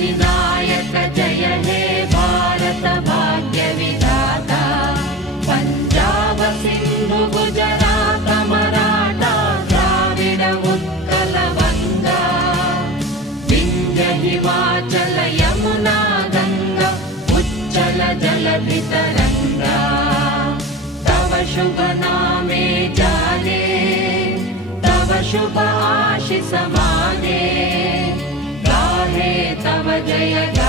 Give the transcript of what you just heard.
अधिनायक जय हे भारत भाग्य विधाता पंजाब सिंधु गुजरात मराठा द्राविड उत्कल गंगा विंध्य हिमाचल यमुना गंगा उच्चल जलधि तरंगा तव शुभ नामे जाने तव शुभ आशीष माने गाहे तव जय